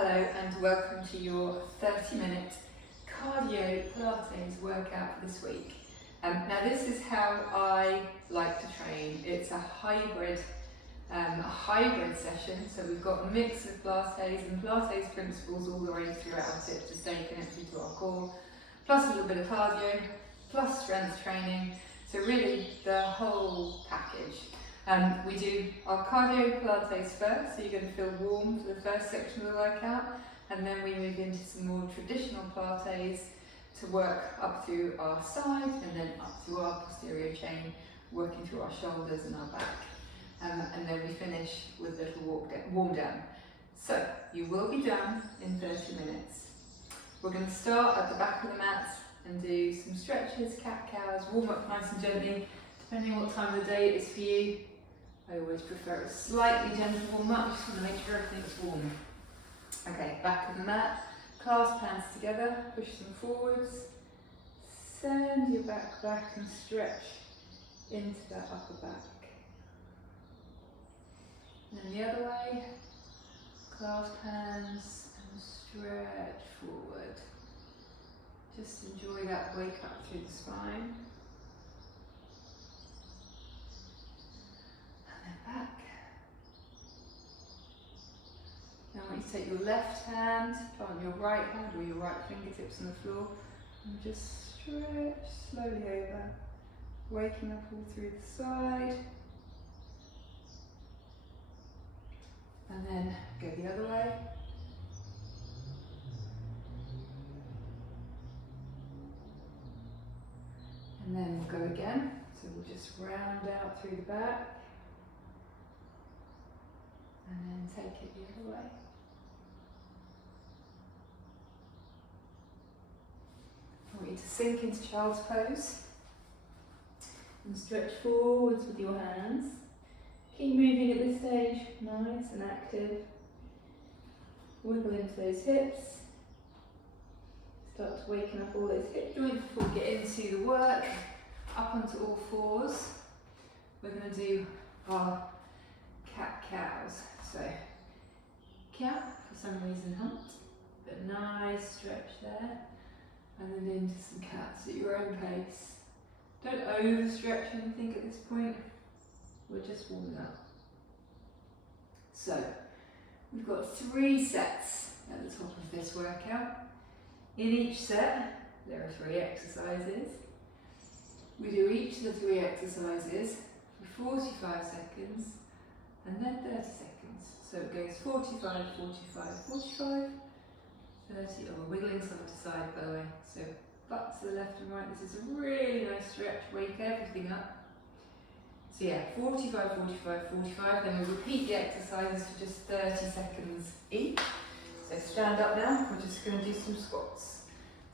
Hello and welcome to your 30-minute cardio Pilates workout for this week. Now this is how I like to train. It's a hybrid session, so we've got a mix of Pilates and Pilates principles all the way throughout it to stay connected to our core, plus a little bit of cardio, plus strength training, so really the whole package. We do our cardio Pilates first, so you're going to feel warm for the first section of the workout, and then we move into some more traditional Pilates to work up through our side and then up to our posterior chain, working through our shoulders and our back. And then we finish with a little warm down. So you will be done in 30 minutes. We're going to start at the back of the mat and do some stretches, cat-cows, warm up nice and gently, depending on what time of the day it is for you. I always prefer a slightly gentle warm up, just want to make sure everything's warm. Okay, back of the mat, clasp hands together, push them forwards, send your back back and stretch into that upper back. And the other way, clasp hands and stretch forward. Just enjoy that wake up through the spine. Back. Now I want you to take your left hand on your right hand or your right fingertips on the floor and just stretch slowly over, waking up all through the side. And then go the other way. And then we'll go again. So we'll just round out through the back. And then take it the other way. I want you to sink into child's pose and stretch forwards with your hands. Keep moving at this stage, nice and active. Wiggle into those hips. Start to waken up all those hip joints before we get into the work. Up onto all fours. We're going to do our cat-cows. So, cat, for some reason hunt, but nice stretch there, and then into some cats at your own pace. Don't overstretch anything at this point, we're just warming up. So, we've got 3 sets at the top of this workout. In each set, there are 3 exercises. We do each of the 3 exercises for 45 seconds, and then 30 seconds. So it goes 45, 45, 45, 30, oh, we're wiggling side to side by the way. So butt to the left and right, this is a really nice stretch, wake everything up. So yeah, 45, 45, 45, then we repeat the exercises for just 30 seconds each. So stand up now, we're just going to do some squats.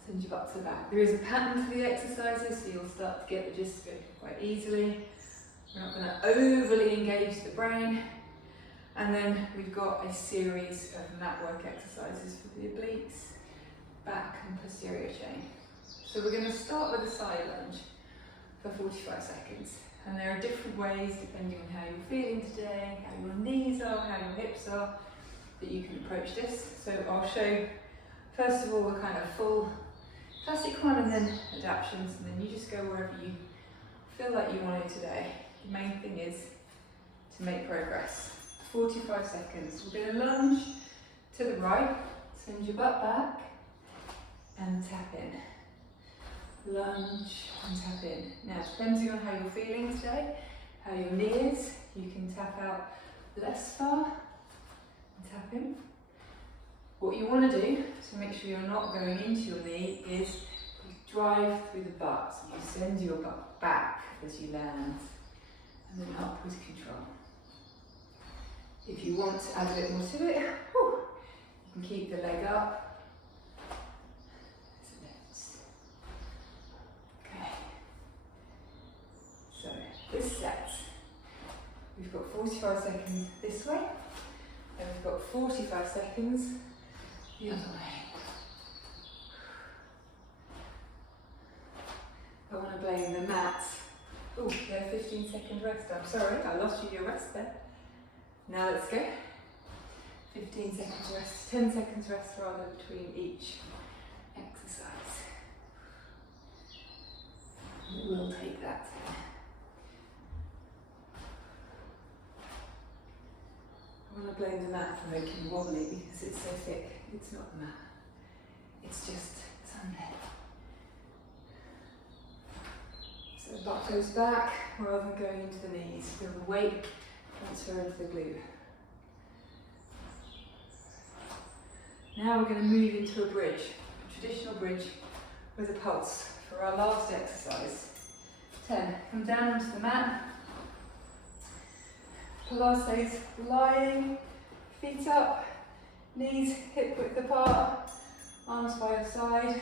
Send your butt to the back. There is a pattern to the exercises, so you'll start to get the gist of it quite easily. We're not going to overly engage the brain. And then we've got a series of mat work exercises for the obliques, back and posterior chain. So we're going to start with a side lunge for 45 seconds. And there are different ways, depending on how you're feeling today, how your knees are, how your hips are, that you can approach this. So I'll show, first of all, the kind of full classic one, and then adaptations, and then you just go wherever you feel like you want to today. The main thing is to make progress. 45 seconds. We're going to lunge to the right, send your butt back and tap in. Lunge and tap in. Now, depending on how you're feeling today, how your knee is, you can tap out less far and tap in. What you want to do to make sure you're not going into your knee is you drive through the butt. So you send your butt back as you land and then up with control. If you want to add a bit more to it, you can keep the leg up. Okay. So this set, we've got 45 seconds this way, and we've got 45 seconds the other way. I want to blame the mat. Oh, yeah, 15-second rest. I'm sorry, I lost you your rest there. Now let's go. 15 seconds rest, 10 seconds rest rather between each exercise. We will take that. I want to blame the mat for making you wobbly because it's so thick. It's not the mat. It's just Sunday. So the butt goes back rather than going into the knees. Feel the weight transfer into the glute. Now we're going to move into a bridge, a traditional bridge with a pulse for our last exercise. 10. Come down onto the mat. Pilates, lying, feet up, knees hip width apart, arms by your side.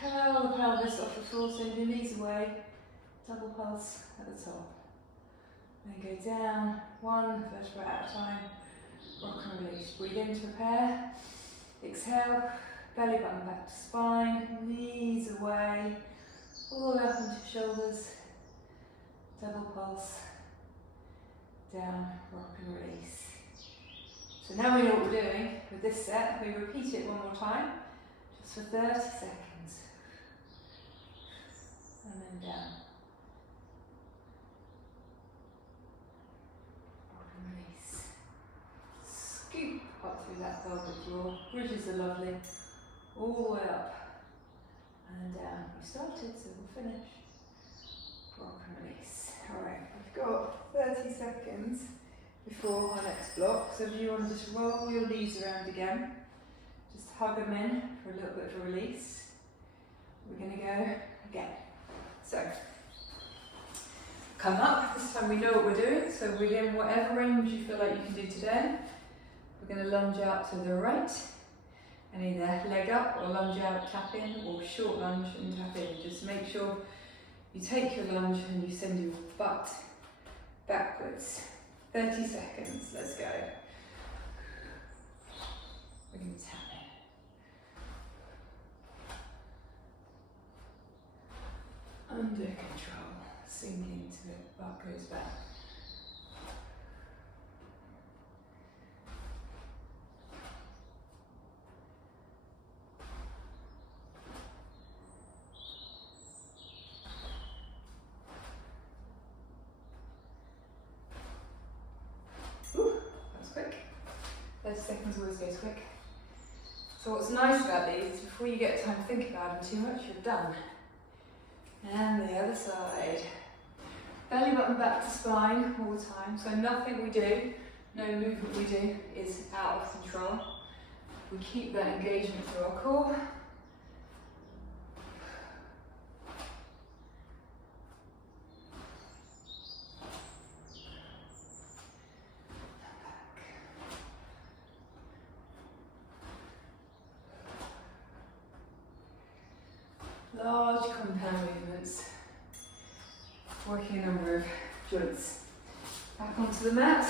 Curl the pelvis off the floor, send your knees away. Double pulse at the top. Then go down, one vertebra at a time. Rock and release. Breathe in to prepare. Exhale, belly button back to spine, knees away, all the way up into shoulders. Double pulse. Down, rock and release. So now we know what we're doing with this set. We repeat it one more time, just for 30 seconds. And then down. Rock and release. Scoop up through that pelvic floor. Bridges are lovely. All the way up. And then down. We started, so we'll finish. Rock and release. Alright, we've got 30 seconds before our next block, so if you want to just roll your knees around again, just hug them in for a little bit of a release. We're going to go again. So, come up, this time we know what we're doing, so within whatever range you feel like you can do today, we're going to lunge out to the right, and either leg up or lunge out, tap in, or short lunge and tap in. Just make sure you take your lunge and you send your butt backwards. 30 seconds, let's go. We're going to tap in. Under control, sink into it, butt goes back. Ooh, that was quick. 30 seconds always goes quick. So what's nice about these is before you get time to think about them too much, you're done. And the other side. Belly button back to spine all the time. So nothing we do, no movement we do is out of control. We keep that engagement through our core. Large compound movements, working a number of joints. Back onto the mat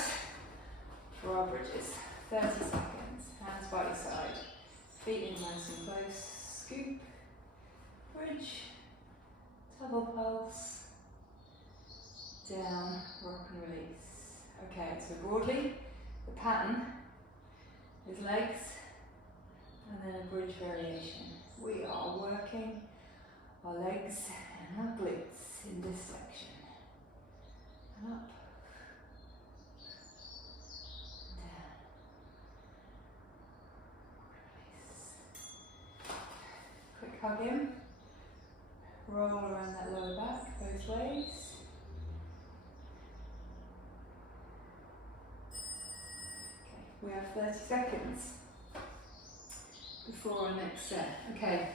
for our bridges. 30 seconds, hands by your side, feet in nice and close, scoop, bridge, double pulse, down, rock and release. Okay, so broadly, the pattern is legs and then a bridge variation. We are working our legs and our glutes in this section. And up, down, release. Quick hug in. Roll around that lower back both ways. Okay, we have 30 seconds before our next set. Okay.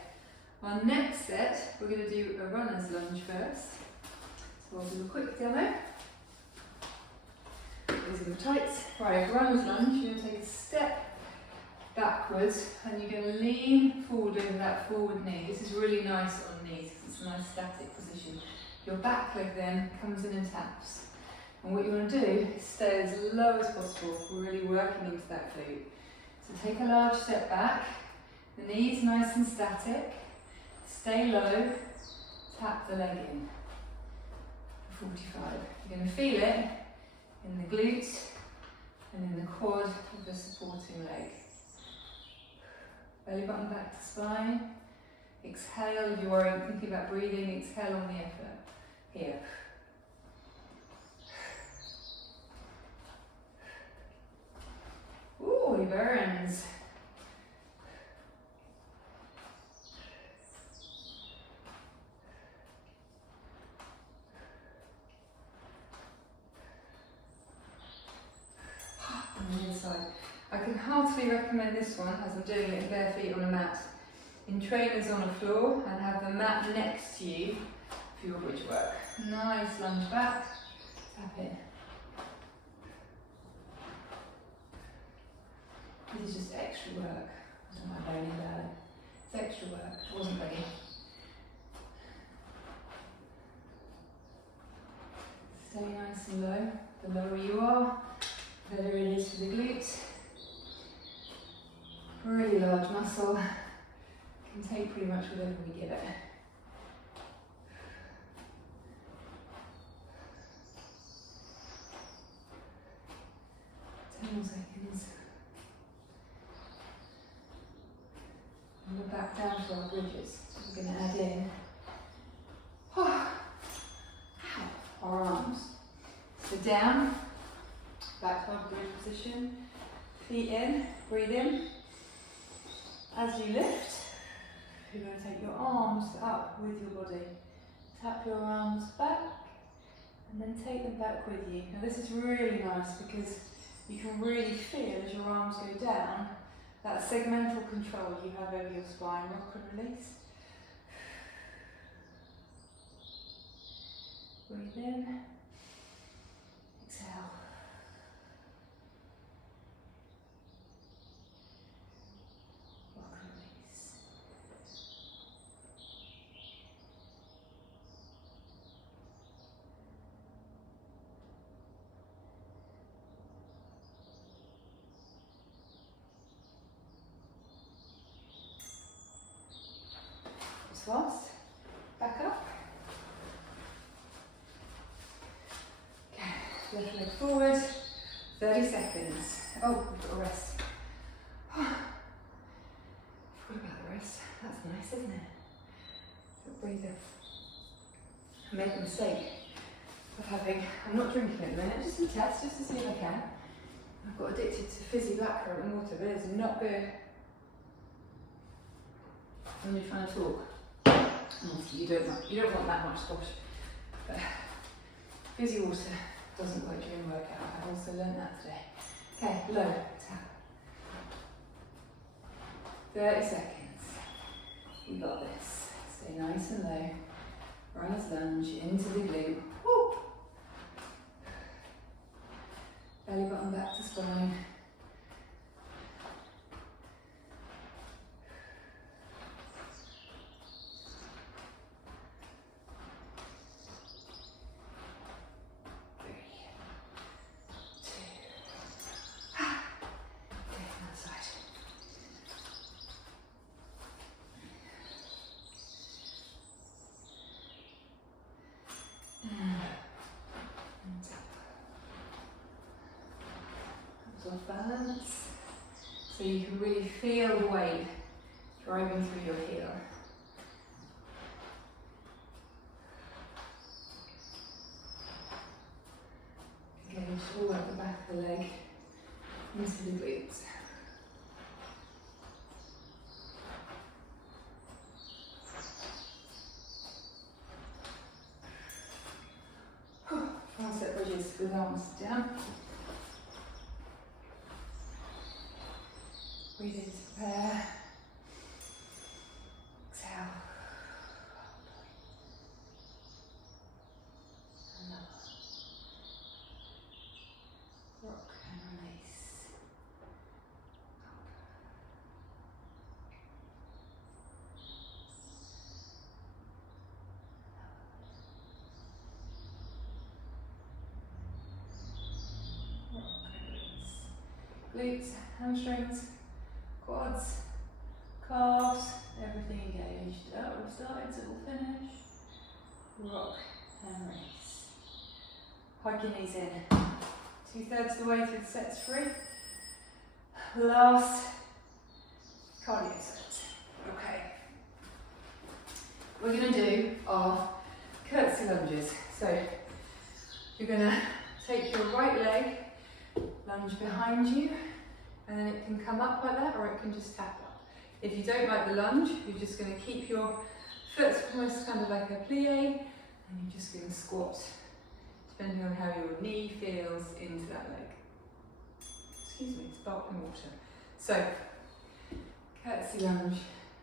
Our next set, we're going to do a runner's lunge first. So I'll do a quick demo. These are the tights. Right, runner's lunge, you're going to take a step backwards and you're going to lean forward over that forward knee. This is really nice on knees because it's a nice static position. Your back leg then comes in and taps. And what you want to do is stay as low as possible. We're really working into that glute. So take a large step back, the knees nice and static. Stay low, tap the leg in for 45. You're going to feel it in the glutes And then the quad of the supporting leg. Belly button back to spine. Exhale if you're thinking about breathing, exhale on the effort. Here. Ooh, he burns. On the inside. I can heartily recommend this one as I'm doing it bare feet on a mat. In trainers on a floor, and have the mat next to you for your bridge work. Nice lunge back, tap in. This is just extra work. I don't mind moaning about it. It's extra work. It wasn't ready. Stay nice and low. The lower you are, the better it is for the glutes. Really large muscle. Can take pretty much whatever we give it. Ten more seconds. And we're back down to our bridges. So we're going to add in our arms. So down, back to our bridge position. Feet in, breathe in. As you lift, you're going to take your arms up with your body. Tap your arms back and then take them back with you. Now this is really nice because you can really feel as your arms go down that segmental control you have over your spine. Rock and release. Breathe in. Exhale. Fast. Back up. Okay, left leg forward. 30 seconds. Oh, we've got a rest. Forgot about the rest. That's nice, isn't it? Breathe in. I made the mistake of having, I'm not drinking at the minute, just a test, just to see if I can. I've got addicted to fizzy blackcurrant and water, but it's not good when you're trying to talk. You don't want that much squash, but fizzy water doesn't work during workout. I've also learned that today. Okay, low, tap. 30 seconds. You got this. Stay nice and low. Runner's lunge into the glute. Woo. Belly button back to spine. Off balance, so you can really feel the weight driving through your heel. Engage all at the back of the leg into the glutes. Tricep bridges with arms down. Breathe in to prepare. Exhale. And up. Rock and release. Rock and release. Glutes, hamstrings, quads, calves, everything engaged. Oh, we've started, so we'll finish. Rock and release. Hug your knees in. 2/3 of the way through the sets free. Last cardio set. Okay. We're going to do our curtsy lunges. So you're going to take your right leg, lunge behind you, and then it can come up like that, or it can just tap up. If you don't like the lunge, you're just going to keep your foot almost kind of like a plie, and you're just going to squat, depending on how your knee feels into that leg. Excuse me, sparkling water. So, curtsy lunge,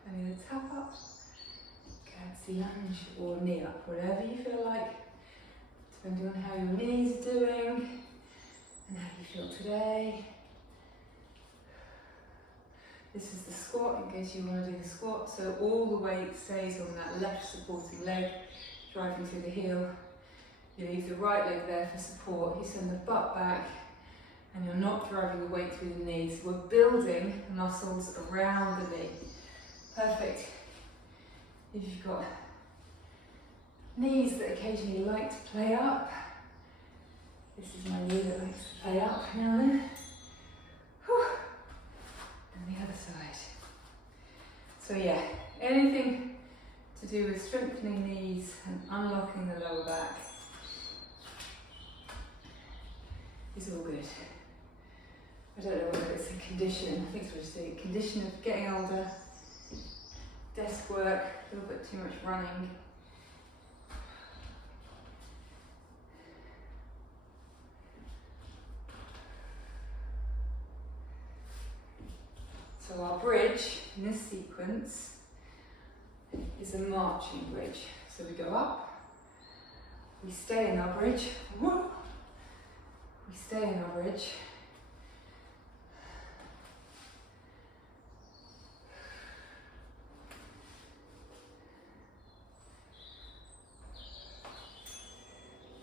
and either tap up, curtsy lunge, or knee up, whatever you feel like, depending on how your knees are doing, and how you feel today. This is the squat, in case you want to do the squat, so all the weight stays on that left supporting leg, driving through the heel. You leave the right leg there for support, you send the butt back, and you're not driving the weight through the knees. We're building the muscles around the knee. Perfect. If you've got knees that occasionally like to play up, this is my knee that likes to play up now and then. Whew. And the other side. So yeah, anything to do with strengthening knees and unlocking the lower back is all good. I don't know whether it's a condition, I think it's just a condition of getting older, desk work, a little bit too much running. So our bridge in this sequence is a marching bridge. So we go up, we stay in our bridge, whoa, we stay in our bridge,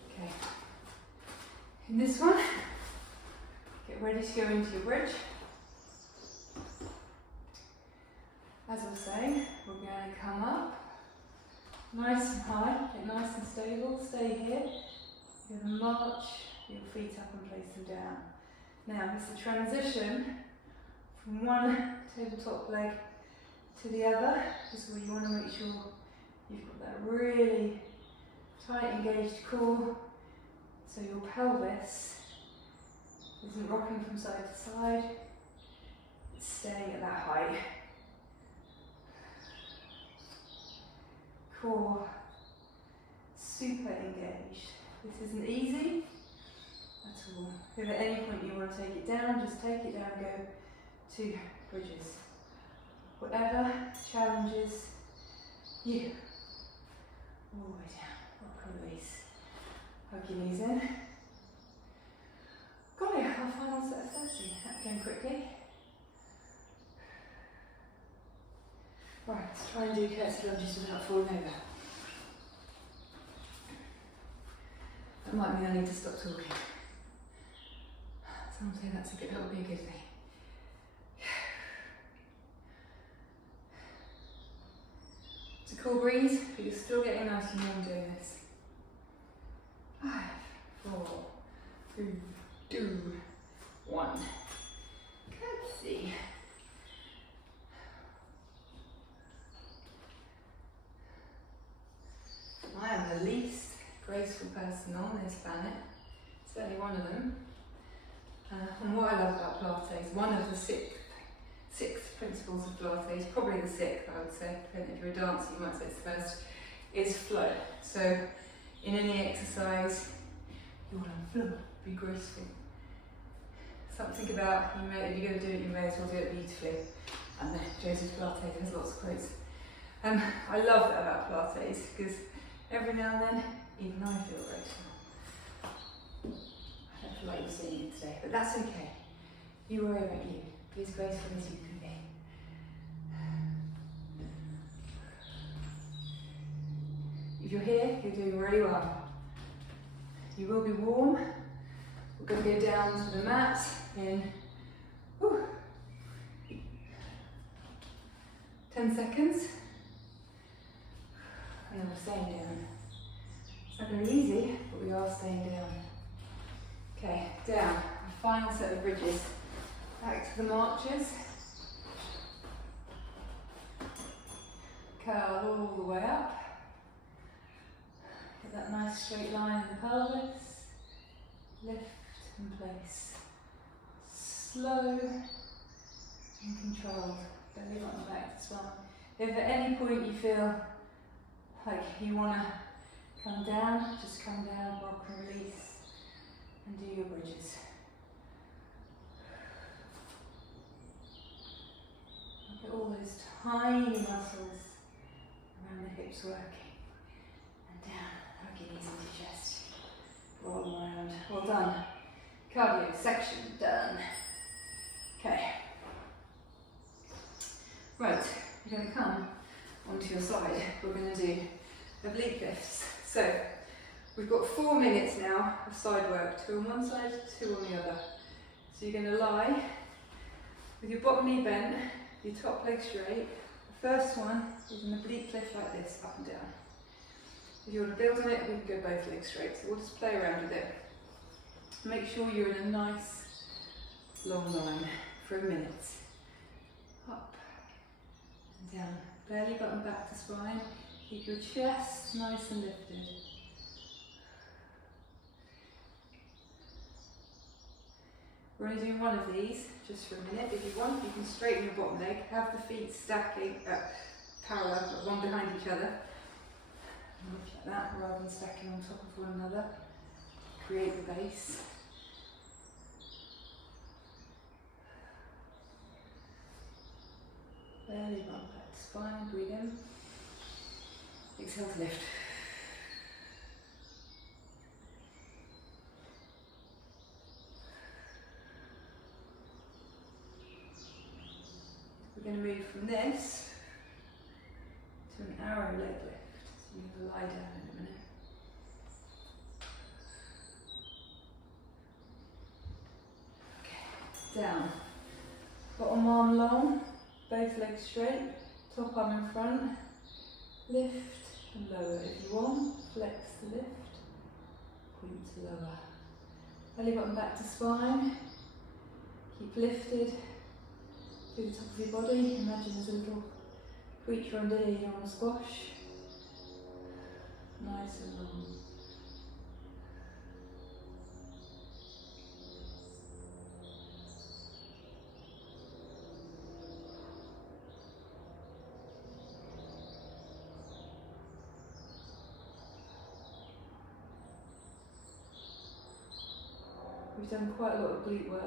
okay. In this one, get ready to go into your bridge. As I was saying, we're going to come up, nice and high, get nice and stable, stay here. You're going to march your feet up and place them down. Now it's a transition from one tabletop leg to the other. This is where you want to make sure you've got that really tight engaged core, so your pelvis isn't rocking from side to side, it's staying at that height. Core super engaged. This isn't easy at all. If at any point you want to take it down, just take it down and go to bridges. Whatever challenges you. All the way down. Rock and release. Hug your knees in. Got it. Our final set of 30. That came quickly. Right, let's try and do curtsy lunges without falling over. That might mean I need to stop talking. Someone say that would be a good thing. It's a cool breeze, but you're still getting nice and warm doing this. 5, 4, 3, 2, 1. Curtsy. I am the least graceful person on this planet, certainly one of them. And what I love about Pilates, one of the six principles of Pilates, probably the sixth I would say, depending if you're a dancer you might say it's the first, is flow. So in any exercise, you want to flow, be graceful. Something about, if you're going to do it, you may as well do it beautifully. And Joseph Pilates has lots of quotes. I love that about Pilates, because every now and then, even I feel graceful. I don't feel like you're seeing it today, but that's okay. You worry about you. Be as graceful as you can be. If you're here, you're doing really well. You will be warm. We're going to go down to the mat in 10 seconds. And then we're staying down. It's not going to be easy, but we are staying down. Okay, down. final set of bridges. Back to the marches. Curl all the way up. Get that nice straight line in the pelvis. Lift and place. Slow and controlled. Belly button back to spine. If at any point you feel like you want to come down, just come down, rock and release, and do your bridges. Look at all those tiny muscles around the hips working. And down, hug your knees into your chest. Roll them around. Well done. Cardio section done. Okay. Right, you're going to come onto your side. We're going to do oblique lifts. So we've got 4 minutes now of side work, 2 on one side, 2 on the other. So you're going to lie with your bottom knee bent, your top leg straight. The first one is an oblique lift like this, up and down. If you want to build on it, we can go both legs straight. So we'll just play around with it. Make sure you're in a nice long line for a minute. Up and down. Belly button back to spine. Keep your chest nice and lifted. We're only doing one of these, just for a minute. If you want, you can straighten your bottom leg, have the feet stacking parallel, but one behind each other. Like that, rather than stacking on top of one another. Create the base. Belly button back to spine, breathe in. Exhale to lift. We're going to move from this to an arrow leg lift. So you're going to lie down in a minute. Okay, down. Bottom arm long, both legs straight, top arm in front. Lift and lower. If you want, flex the lift, point to lower. Belly button back to spine. Keep lifted through the top of your body. Imagine there's a little creature under here you want to squash. Nice and long. We've done quite a lot of glute work.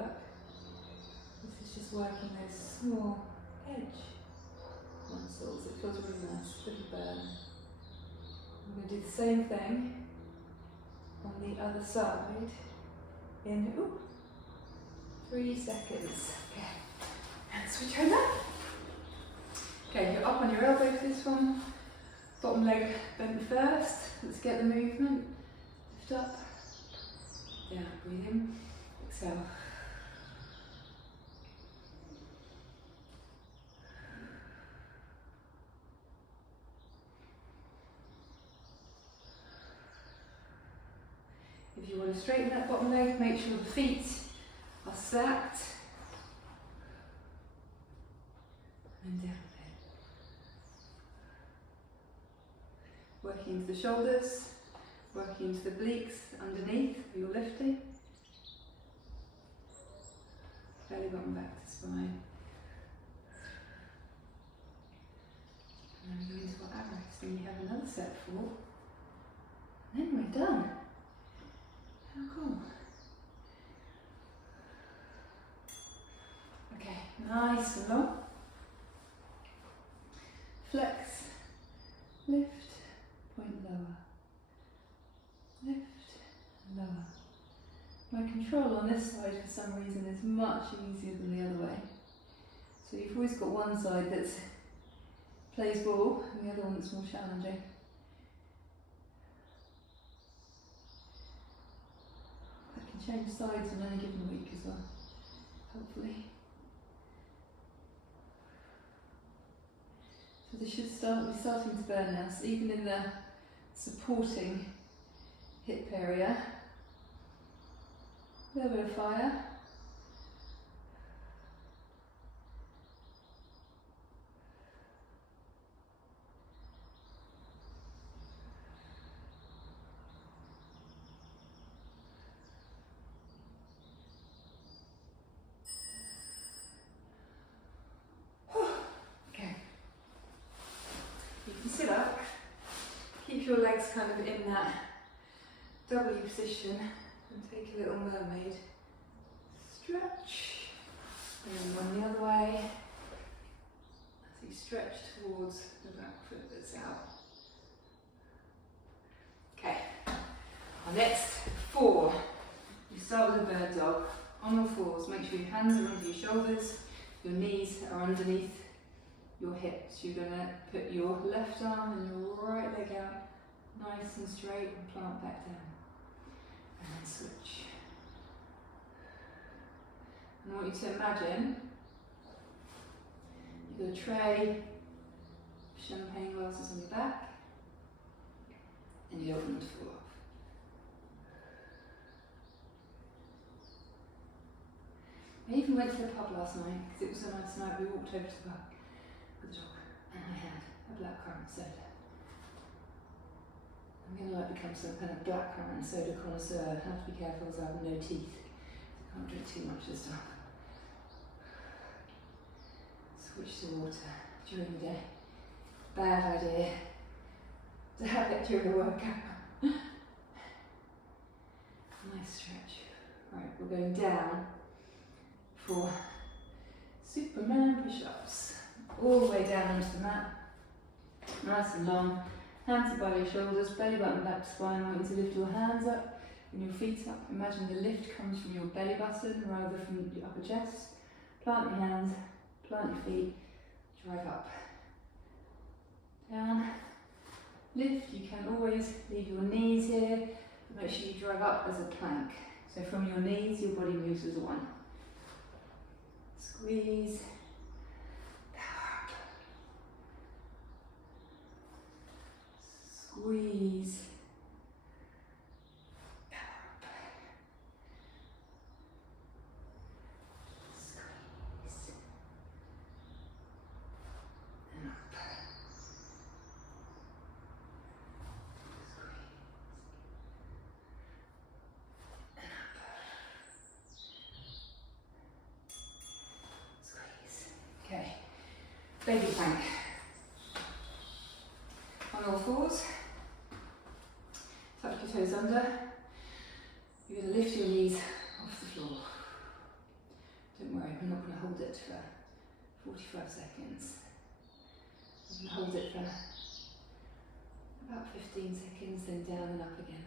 This is just working those small edge muscles. It feels really nice, pretty burn. I'm going to do the same thing on the other side in 3 seconds. Okay, and switch over. Okay, you're up on your elbow for this one. Bottom leg bent first. Let's get the movement. Lift up. Down, breathe in. Exhale. If you want to straighten that bottom leg, make sure the feet are stacked. And down a bit. Working into the shoulders, working into the obliques underneath for your lifting. Belly button back to spine. And then we go into our arrows. Then you have another set 4. And then we're done. How cool. Okay, nice and long. Flex, lift, point lower. Lift, lower. My control on this side for some reason is much easier than the other way. So you've always got one side that plays ball and the other one that's more challenging. I can change sides on any given week as well, hopefully. So this should be starting to burn now. So even in the supporting hip area, a little bit of fire. your legs kind of in that W position and take a little mermaid. Stretch. And then one the other way. As you stretch towards the back foot that's out. Okay. Our next 4. You start with a bird dog. On all fours, make sure your hands are under your shoulders, your knees are underneath your hips. You're going to put your left arm and your right leg out nice and straight and plant back down. And then switch. And I want you to imagine you've got a tray of champagne glasses on your back and you open them to fall off. I even went to the pub last night because it was a nice night. We walked over to the pub with the dog and I had a blackcurrant soda. I'm going to become some kind of blackcurrant soda connoisseur. I have to be careful as I have no teeth. I can't drink too much of this stuff. Switch to water during the day. Bad idea to have it during a workout. Nice stretch. Right, we're going down for Superman push-ups. All the way down onto the mat. Nice and long. Hands are by your shoulders, belly button back to spine. I want you to lift your hands up and your feet up. Imagine the lift comes from your belly button rather from your upper chest. Plant your hands, plant your feet, drive up. Down, lift. You can always leave your knees here, but make sure you drive up as a plank. So from your knees, your body moves as one. Squeeze, power up. Squeeze, power up. Squeeze, and up. Okay, baby plank. On all fours, tuck your toes under. You're going to lift your knees off the floor. Don't worry, we're not going to hold it for 45 seconds. We're going to hold it for about 15 seconds, then down and up again.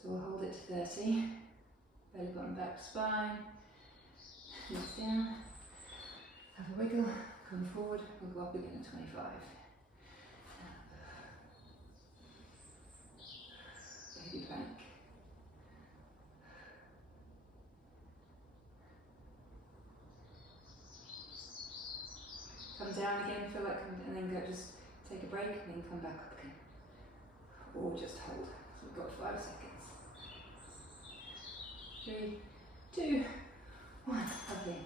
So we'll hold it to 30. Belly button back to spine. Knees down. Have a wiggle, come forward, we'll go up again at 25. Baby plank. Come down again, feel like, and then go, just take a break and then come back up again. Or just hold. So we've got 5 seconds. 3, 2, 1, lovely.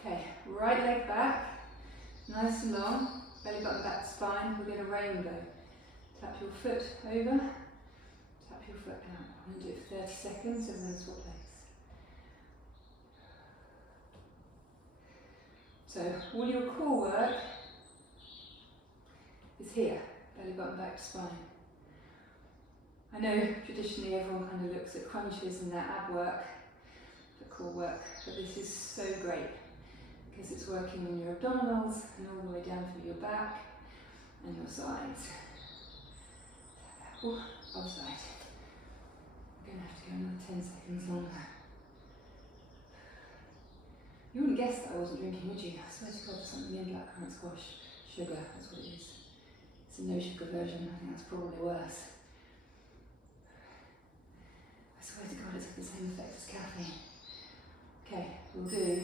Okay, right leg back, nice and long, belly button back to spine. We're going to rainbow. Tap your foot over, tap your foot down. I'm going to do it for 30 seconds and then swap legs. So all your core work is here, belly button back to spine. I know traditionally everyone kind of looks at crunches and that ab work, the core work, but this is so great. Because it's working on your abdominals and all the way down through your back and your sides. Oh, other side. We're going to have to go another 10 seconds longer. You wouldn't guess that I wasn't drinking, would you? I swear to God, something in blackcurrant squash. Sugar, that's what it is. It's a no sugar version, I think that's probably worse. I swear to God, it's got the same effect as caffeine. Okay, we'll do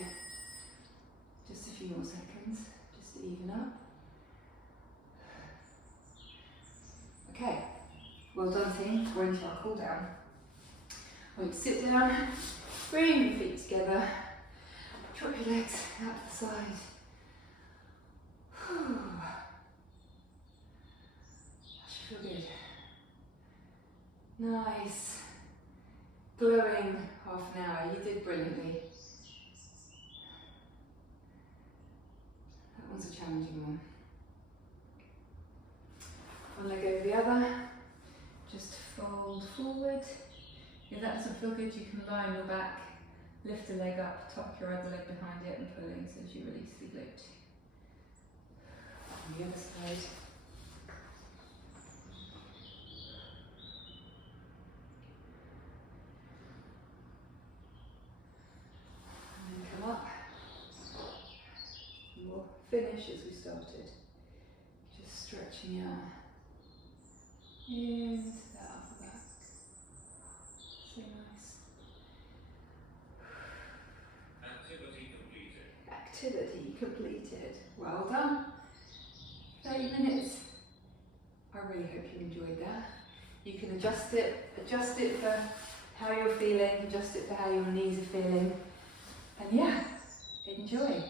just a few more seconds, just to even up. Okay, well done team, we're into our cool down. I want you to sit down, bring your feet together, drop your legs out to the side. That should feel good. Nice, glowing half an hour, you did brilliantly. That one's a challenging one. One leg over the other. together. Just fold forward. If that doesn't feel good, you can lie on your back, lift a leg up, tuck your other leg behind it and pulling so as you release the glute. On the other side. And then come up. And we'll finish as we started. Just stretching out into that upper back. So nice. Activity completed. Well done. 30 minutes. I really hope you enjoyed that. You can adjust it for how you're feeling, adjust it for how your knees are feeling. And yeah, enjoy.